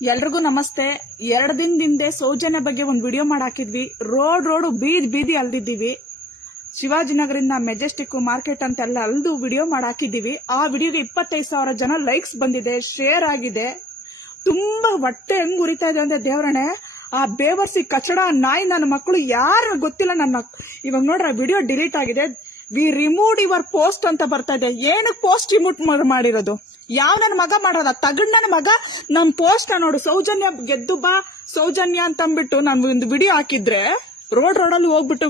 ಎಲ್ರಿಗೂ ನಮಸ್ತೆ. 2 ದಿನದಿಂದ ಸೌಜನ್ಯ ಬಗ್ಗೆ ಒಂದು ವಿಡಿಯೋ ಮಾಡಾಕಿದ್ವಿ. ರೋಡ್ ಬೀದಿ ಅಲ್ದಿದ್ದೀವಿ. ಶಿವಾಜಿನಗರಿಂದ ಮೆಜೆಸ್ಟಿಕ್ ಮಾರ್ಕೆಟ್ ಅಂತೆಲ್ಲ ಅಲ್ದು ವಿಡಿಯೋ ಮಾಡಾಕಿದ್ದೀವಿ. ಆ ವಿಡಿಯೋಗೆ 25,000 ಜನ ಲೈಕ್ಸ್ ಬಂದಿದೆ, ಶೇರ್ ಆಗಿದೆ. ತುಂಬಾ ಹೊಟ್ಟೆ ಹೆಂಗ್ ಉರಿತಾ ಇದೆ ಅಂದ್ರೆ ದೇವರಣೆ, ಆ ಬೇವರ್ಸಿ ಕಚಡ ನಾಯಿ ನನ್ನ ಮಕ್ಕಳು ಯಾರು ಗೊತ್ತಿಲ್ಲ. ಇವಾಗ ನೋಡ್ರ ವಿಡಿಯೋ ಡಿಲೀಟ್ ಆಗಿದೆ. ವಿ ರಿಮೂವ್ಡ್ ಯುವರ್ ಪೋಸ್ಟ್ ಅಂತ ಬರ್ತಾ ಇದೆ. ಏನಕ್ಕೆ ಪೋಸ್ಟ್ ರಿಮೂವ್ ಮಾಡಿರೋದು? ಯಾವ ನನ್ನ ಮಗ ಮಾಡೋದ? ತಗಡ್ ನನ್ನ ಮಗ ನಮ್ ಪೋಸ್ಟ್ ನೋಡು, ಸೌಜನ್ಯ ಗೆದ್ದು ಬಾ ಸೌಜನ್ಯ ಅಂತ ಅಂದ್ಬಿಟ್ಟು ನಾನು ಒಂದು ವಿಡಿಯೋ ಹಾಕಿದ್ರೆ ರೋಡಲ್ಲಿ ಹೋಗ್ಬಿಟ್ಟು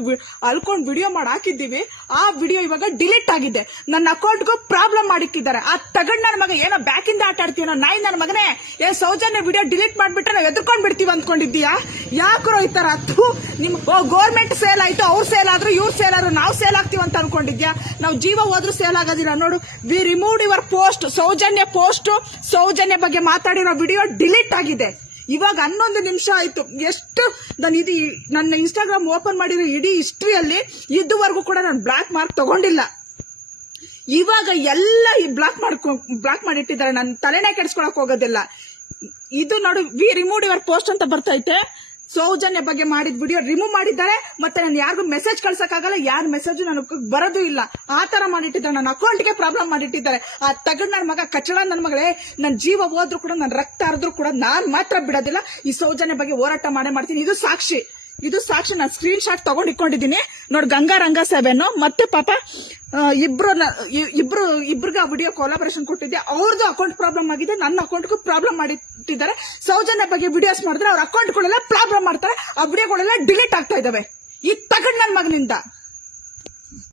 ಅಲ್ಕೊಂಡ್ ವಿಡಿಯೋ ಮಾಡಿ ಹಾಕಿದ್ದೀವಿ. ಆ ವಿಡಿಯೋ ಇವಾಗ ಡಿಲೀಟ್ ಆಗಿದೆ. ನನ್ನ ಅಕೌಂಟ್ಗೂ ಪ್ರಾಬ್ಲಮ್ ಮಾಡಿಕ್ಕಿದ್ದಾರೆ. ಆ ತಗಡ್ ನನ್ನ ಮಗ ಏನೋ ಬ್ಯಾಕಿಂದ ಆಟ ಆಡ್ತೀನೋ ನಾಯಿ ನನ್ನ ಮಗನೇ. ಸೌಜನ್ಯ ವಿಡಿಯೋ ಡಿಲೀಟ್ ಮಾಡ್ಬಿಟ್ರೆ ನಾವು ಎದ್ಕೊಂಡ್ ಬಿಡ್ತೀವಿ ಅಂದ್ಕೊಂಡಿದ್ದೀಯಾ? ಯಾಕೋ ಈ ತರ ನಿಮ್ ಗೌರ್ಮೆಂಟ್ ಸೇಲ್ ಆಯ್ತು, ಅವ್ರು ಸೇಲ್ ಆದ್ರು ಇವ್ರು ಸೇಲ್ ಆದ್ರು ನಾವು ಸೇಲ್ ಆಗ್ತೀವಿ ಅಂತ ಅನ್ಕೊಂಡಿದ್ಯಾ? ನಾವು ಜೀವ ಹೋದ್ರು ಸೇಲ್ ಆಗೋದಿಲ್ಲ. ನೋಡು, we removed your post. Saujanya ಬಗ್ಗೆ ಮಾತಾಡಿರೋ ವಿಡಿಯೋ ಡಿಲೀಟ್ ಆಗಿದೆ. ಇವಾಗ 11 ನಿಮಿಷ ಆಯ್ತು. ಎಷ್ಟು ನನ್ನ ಇನ್ಸ್ಟಾಗ್ರಾಮ್ ಓಪನ್ ಮಾಡಿರೋ ಇಡೀ ಹಿಸ್ಟ್ರಿಯಲ್ಲಿ ಇದುವರೆಗೂ ಕೂಡ ನಾನು ಬ್ಲಾಕ್ ಮಾರ್ಕ್ ತಗೊಂಡಿಲ್ಲ. ಇವಾಗ ಎಲ್ಲ ಬ್ಲಾಕ್ ಮಾಡಿಟ್ಟಿದ್ದಾರೆ. ನನ್ನ ತಲೆನೇ ಕೆಡಿಸ್ಕೊಳಕ್ ಹೋಗೋದಿಲ್ಲ. ಇದು ನೋಡಿ, ವಿ ರಿಮೂವ್ ಯುವರ್ ಪೋಸ್ಟ್ ಅಂತ ಬರ್ತೈತೆ. ಸೌಜನ್ಯ ಬಗ್ಗೆ ಮಾಡಿದ ವಿಡಿಯೋ ರಿಮೂವ್ ಮಾಡಿದ್ದಾರೆ. ಮತ್ತೆ ನಾನು ಯಾರಿಗೂ ಮೆಸೇಜ್ ಕಳ್ಸಕ್ಕಾಗಲ್ಲ, ಯಾರ ಮೆಸೇಜ್ ನನಗೆ ಬರೋದು ಇಲ್ಲ. ಆ ತರ ಮಾಡಿಟ್ಟಿದ್ದಾರೆ. ನನ್ನ ಅಕೌಂಟ್ಗೆ ಪ್ರಾಬ್ಲಮ್ ಮಾಡಿಟ್ಟಿದ್ದಾರೆ. ಆ ತಗಡ್ ನನ್ನ ಮಗ ಕಚಡ ನನ್ನ ಮಗಳೇ. ನನ್ನ ಜೀವ ಹೋದ್ರು ಕೂಡ, ನನ್ನ ರಕ್ತ ಹರಿದ್ರು ಕೂಡ ನಾನ್ ಮಾತ್ರ ಬಿಡೋದಿಲ್ಲ. ಈ ಸೌಜನ್ಯ ಬಗ್ಗೆ ಹೋರಾಟ ಮಾಡ್ತೀನಿ. ಇದು ಸಾಕ್ಷಿ. ನಾನು ಸ್ಕ್ರೀನ್ ಶಾಟ್ ತಗೊಂಡ್ ಇಟ್ಕೊಂಡಿದ್ದೀನಿ. ನೋಡಿ, ಗಂಗಾ 7 ಮತ್ತೆ ಪಾಪ ಇಬ್ರಿಗೆ ಆ ವಿಡಿಯೋ ಕೊಲಾಬರೇಷನ್ ಕೊಟ್ಟಿದ್ದೆ. ಅವ್ರದ್ದು ಅಕೌಂಟ್ ಪ್ರಾಬ್ಲಮ್ ಆಗಿದೆ, ನನ್ನ ಅಕೌಂಟ್ಗೂ ಪ್ರಾಬ್ಲಮ್ ಮಾಡಿಟ್ಟಿದ್ದಾರೆ. ಸೌಜನ್ಯ ಬಗ್ಗೆ ವಿಡಿಯೋಸ್ ಮಾಡಿದ್ರೆ ಅವ್ರ ಅಕೌಂಟ್ಗಳೆಲ್ಲ ಪ್ರಾಬ್ಲಮ್ ಮಾಡ್ತಾರೆ. ಆ ವಿಡಿಯೋಗಳೆಲ್ಲ ಡಿಲೀಟ್ ಆಗ್ತಾ ಇದಾವೆ ಈ ತಗಡ್ ನನ್ನ ಮಗನಿಂದ.